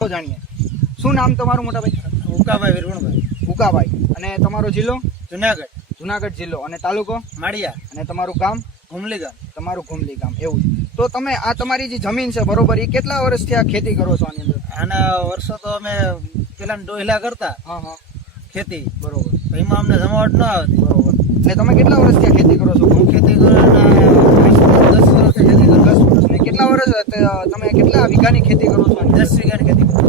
તો જાણીએ. શું નામ તમારું મોટા ભાઈ? ઉકાભાઈ વીરગુણભાઈ ઉકાભાઈ. અને તમારો જિલ્લો? જુનાગઢ. જુનાગઢ જિલ્લો. અને તાલુકો? માળિયા. અને તમારું ગામ? ઘુમલી ગામ. તમારું ઘુમલી ગામ. એવું તો તમે આ તમારી જે જમીન છે બરોબર એ કેટલા વર્ષથી આ ખેતી કરો છો આની અંદર? આના વર્ષો તો અમે પેલા ડોહલા કરતા. હા હા. ખેતી. બરોબર. એમાં અમને જમાવટ ન આવતી. બરોબર. એટલે તમે કેટલા વર્ષથી આ ખેતી કરો છો? હું ખેતી કરું અને દસ વર્ષથી ખેતી કરું દસ વર્ષ તમે કેટલા વીઘાની ખેતી કરો છો? દસ વીઘાની ખેતી કરું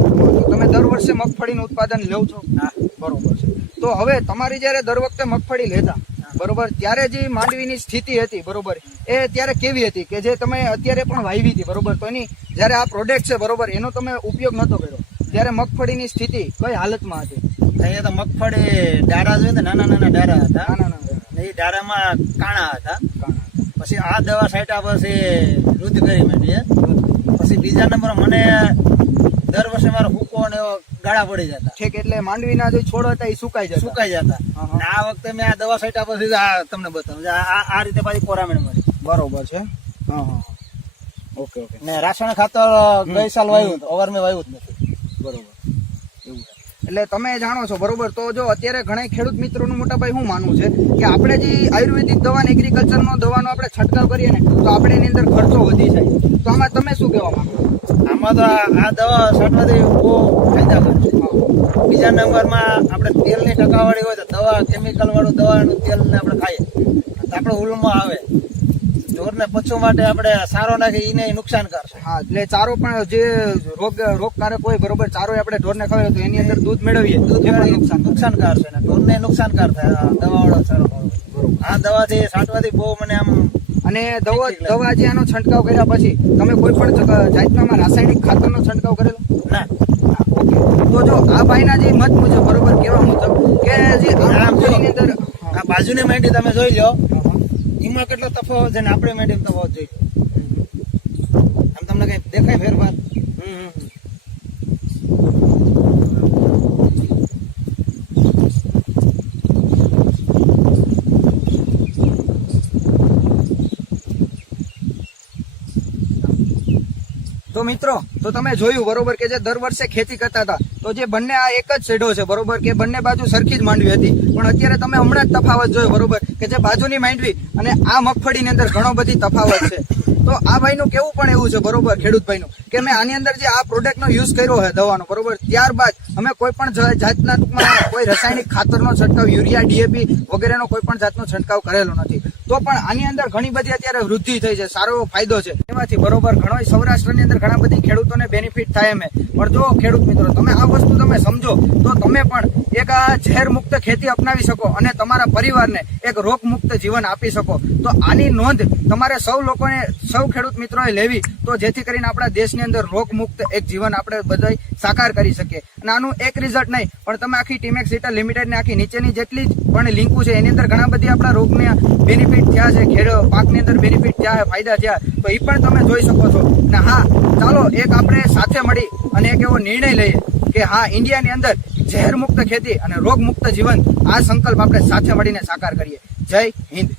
તમે દર વર્ષે મગફળીનું ઉત્પાદન લો છો? હા બરોબર છે. તો હવે તમારી જ્યારે દર વખતે મગફળી લેતા બરોબર ત્યારે જે માંડવીની સ્થિતિ હતી બરોબર એ ત્યારે કેવી હતી કે જે તમે અત્યારે પણ વાવી હતી બરોબર? તો એની જ્યારે આ પ્રોડક્ટ છે બરોબર એનો તમે ઉપયોગ નતો કર્યો. ત્યારે મગફળીની સ્થિતિ કઈ હાલતમાં હતી? અહીંયા તો મગફળી ડારા જોઈએ ને નાના નાના ડારા હતા નાના નાના એ ડારામાં કાણા હતા. પછી આ દવા છાંટ્યા પછી રુદ્ધ કરી માંડીએ પછી બીજા નંબર મને દર વર્ષે મારો હુકો ને ગાળા પડી જતા. ઠીક એટલે માંડવીના જે છોડ હતા એ સુકાઈ જતા. સુકાઈ જતા. આ વખતે મેં આ દવા છાંટ્યા પછી આ તમને બતાવું. આ રીતે પાછી કોરામણ મળી. બરોબર છે. હા હા. Okay okay. ને રાસાયણિક ખાતર ગઈ સાલ વાયુ અવાર મેં વાવ્યું જ નથી. બરોબર. એટલે તમે જાણો છો બરોબર? તો જો અત્યારે ઘણા ખેડૂત મિત્રોનું મોટા ભાઈ હું માનવું છે કે આપણે જે આયુર્વેદિક દવા ને એગ્રીકલ્ચરનો દવાનો આપણે છંટકાવ કરીએ ને તો આપણે એની અંદર ખર્ચો વધી જાય. તો આમાં તમે શું કહેવા માંગો આમાં તો આ દવા છાંટવાથી બહુ ફાયદા છે. બીજા નંબરમાં આપણે તેલની ટકાવાળી હોય તો દવા કેમિકલ વાળું દવાનું તેલ ને આપણે ખાઈએ. આપણે ઉલમાં આવે. ઢોરને પચવા માટે આપણે સારો નાખી એને નુકસાન કરશે. હા એટલે ચારો પણ જે રોગ રોગકારક હોય બરોબર ચારો આપણે ઢોરને ખવાય તો એની અંદર દૂધ મેળવીએ દૂધ પણ નુકસાન નુકસાનકાર છે ને ઢોરને નુકસાનકાર થાય દવાવાળો સારો આ દવાથી છાંટવાથી બહુ મને આમ અને દવા દવા જે આનો છંટકાવ કર્યા પછી તમે કોઈ પણ જગ- જાતના આમાં રાસાયણિક ખાતરનો છંટકાવ કરેલો? ના. તો જો આ ભાઈના જે મત મુજબ બરોબર કેવા મુજબ કે જે આમ. અંદર આ બાજુની માંડી તમે જોઈ લો એમાં કેટલો તફાવત છે ને આપણે મેડમ તફાવત જોઈ આમ તમને કઈ દેખાય ફેરફાર. તો મિત્રો તો તમે જોયું, બરોબર, કે જે દર વર્ષે ખેતી કરતા હતા, તો જે બંને આ એક જ શેઢો છે, બરોબર, કે બંને બાજુ સરખી જ માંડવી હતી. પણ અત્યારે તમે હમણાં જ તફાવત જોયો, બરોબર, કે જે બાજુની માંડવી અને આ મગફળીની અંદર ઘણો બધી તફાવત છે. તો આ ભાઈનું કેવું પણ એવું છે, બરોબર ખેડૂત ભાઈનું કે મેં આની અંદર જે આ પ્રોડક્ટનો યુઝ કર્યો છે, દવાનો, બરોબર, ત્યારબાદ અમે કોઈ પણ જાતના ટૂંકમાં કોઈ રાસાયણિક ખાતરનો છંટકાવ, યુરિયા, ડીએપી વગેરેનો કોઈ પણ જાતનો છંટકાવ કરેલો નથી. તો પણ આની અંદર ઘણી બધી અત્યારે વૃદ્ધિ થઈ છે, સારો ફાયદો છે. એમાંથી, બરોબર ઘણો સૌરાષ્ટ્રની અંદર ઘણા બધી ખેડૂતોને બેનિફિટ થાય એમ પણ જો ખેડૂત મિત્રો, તમે આ વસ્તુ તમે સમજો, તો તમે પણ એક ઝેર મુક્ત ખેતી અપનાવી શકો અને તમારા પરિવારને એક રોગ મુક્ત જીવન આપી શકો. તો આની નોંધ તમારે સૌ લોકોને, સૌ ખેડૂત મિત્રોએ લેવી, તો જેથી કરીને આપણા દેશની અંદર રોગ મુક્ત એક જીવન આપણે બધા સાકાર કરી શકીએ. અને આનું એક રિઝલ્ટ નહીં, પણ તમે આખી ટીમેક્સ લિમિટેડ ને આખી નીચેની જેટલી જ પણ લિંકુ છે, એની અંદર ઘણા બધી આપણા રોગને બેનિફિટ થયા છે, ખેડ પાકની અંદર બેનિફિટ થયા છે, ફાયદા થયા. તો એ પણ તમે જોઈ શકો છો. ને હા, ચાલો, એક આપણે સાથે મળી અને એક એવો નિર્ણય લઈએ કે હા, ઇન્ડિયાની અંદર ઝેર મુક્ત ખેતી અને રોગ મુક્ત જીવન આ સંકલ્પ આપણે સાથે મળીને સાકાર કરીએ. જય હિન્દ.